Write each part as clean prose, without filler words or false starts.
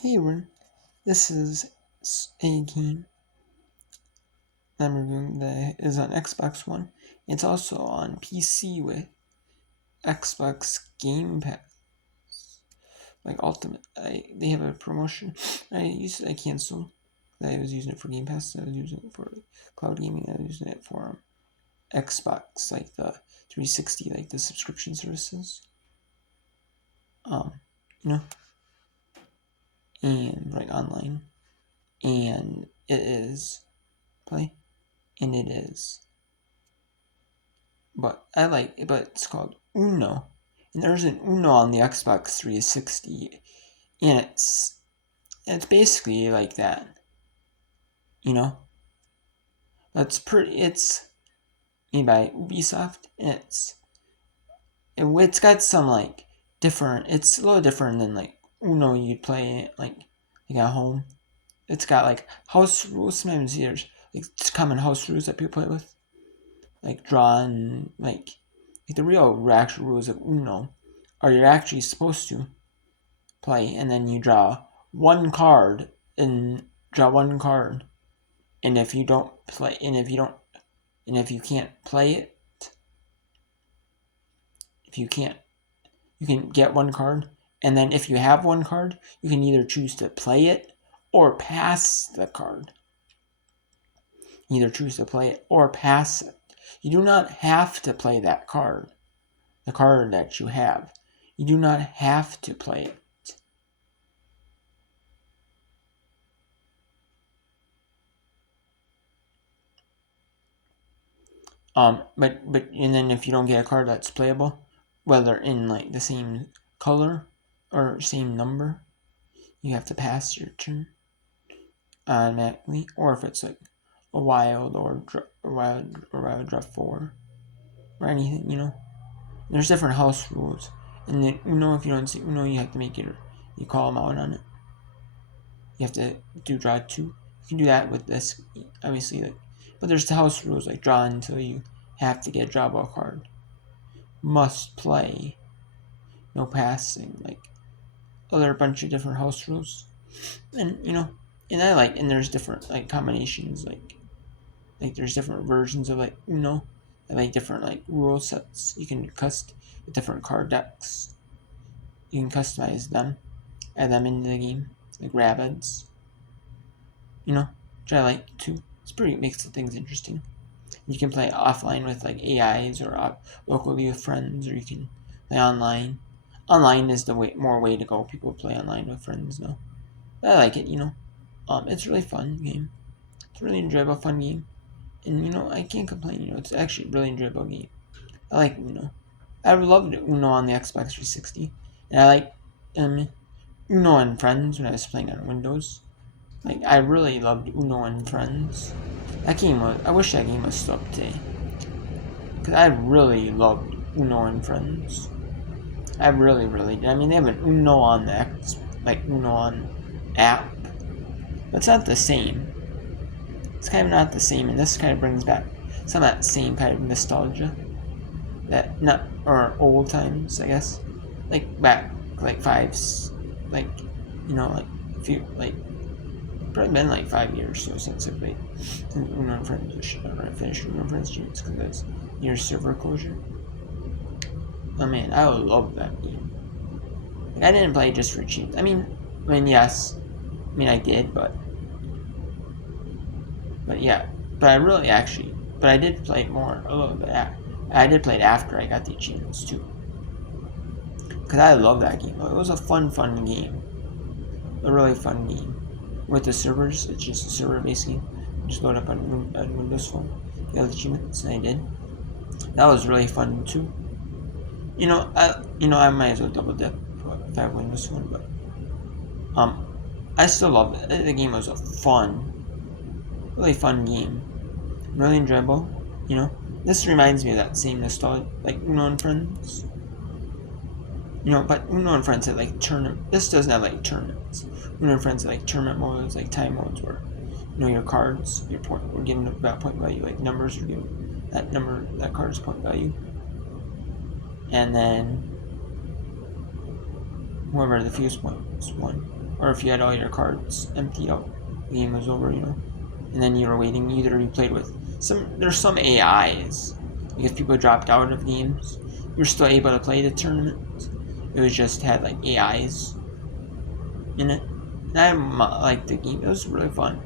Hey everyone, this is a game that I'm reviewing that is on Xbox One. It's also on PC with Xbox Game Pass, like Ultimate. They have a promotion. I canceled. I was using it for Game Pass. I was using it for cloud gaming. I was using it for Xbox, like the 360, like the subscription services. Um, you know, and like online, and it is play, and it is. But it's called Uno, and there's an Uno on the Xbox 360, and it's basically like that, you know. It's made by Ubisoft, and it's got some like different. It's a little different than like Uno you'd play it like at home. It's got like house rules. Sometimes there's like common house rules that people play with, like drawn like the real actual rules of Uno are you're actually supposed to play, and then you one card draw one card, and if you don't play, and if you can't play it, if you can't, you can get one card, and then if you have one card, you can either choose to play it or pass the card. Either choose to play it or pass it. You do not have to play that card, the card that you have. You do not have to play it. But and then if you don't get a card that's playable, whether in like the same color or same number, you have to pass your turn automatically. Or if it's like a wild or wild draw 4 or anything, you know. There's different house rules, and then if you don't see Uno, you have to make it. You call them out on it. You have to do draw 2. You can do that with this, obviously. But there's the house rules like draw until you have to get a draw ball card. Must play, no passing, like other bunch of different house rules, and and there's different like combinations, like there's different versions of like and like different like rule sets you can custom with different card decks. You can customize them, add them into the game, like rabbits, which I like too. It's pretty makes the things interesting. You can play offline with like AIs or locally with friends, or you can play online. Online is the more way to go. People play online with friends now. I like it. It's a really fun game. It's a really enjoyable, fun game, and I can't complain. It's actually a really enjoyable game. I like Uno. I loved Uno on the Xbox 360, and I like Uno and Friends when I was playing on Windows. Like I really loved Uno and Friends. That game was. I wish that game was still up today. Because I really loved Uno and Friends. I really, really did. I mean, they have an Uno on the like Uno on app, but it's not the same. It's kind of not the same, and this kind of brings back some of that same kind of nostalgia that not or old times, I guess, like back like fives, like like a few like probably been like 5 years or so since I played Uno and Friends. I finished Uno and Friends Genius because that's near server closure. Oh man, I love that game. Like, I didn't play it just for cheats. Yes. I did, but yeah. But I really actually, but I did play it more a little bit. I did play it after I got the achievements too. Because I love that game. It was a fun game. A really fun game. With the servers, it's just a server-based game. Just load up on Windows Phone. The other achievements, and I did. That was really fun too. I might as well double dip if I have Windows Phone, but I still love it. The game was a really fun game, really enjoyable. This reminds me of that same nostalgia, like Uno and Friends. But Uno and Friends had like tournament. This doesn't have like tournaments. Uno and Friends had like tournament modes, like time modes where your cards, your point, were given about point value, like numbers were given. That card's point value, and then whoever the fuse points won. Or if you had all your cards emptied out, the game was over, And then you were waiting, either you played with there's some AIs. Because people dropped out of games, you were still able to play the tournament. It was just had like AIs in it. And I liked the game, it was really fun.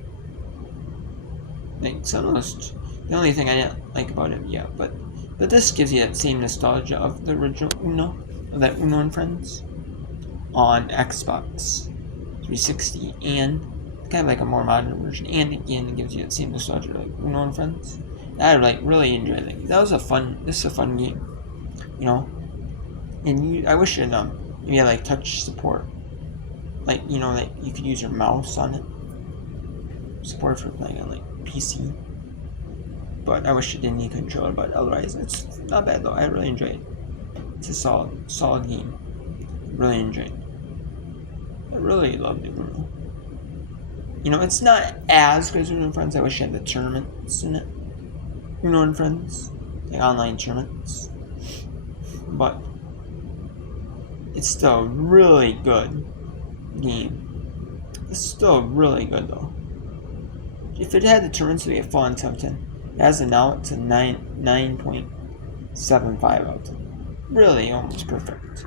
Like the only thing I didn't like about it, yeah, but this gives you that same nostalgia of the original Uno, of that Uno and Friends on Xbox 360, and kind of like a more modern version, and again it gives you that same nostalgia like Uno and Friends. I really enjoyed it. This is a fun game, And I wish it you had like touch support, like like you could use your mouse on it, support for playing on like PC. But I wish it didn't need controller. But otherwise, it's not bad though. I really enjoyed it. It's a solid game. Really enjoyed it. I really loved it, Bruno. It's not as good as Uno and Friends. I wish I had the tournaments in it. Uno and Friends, the online tournaments. But it's still a really good game. It's still really good though. If it had the tournaments, it'd be a fun top 10. As of now, it's a 9.75 out of 10. Really almost perfect.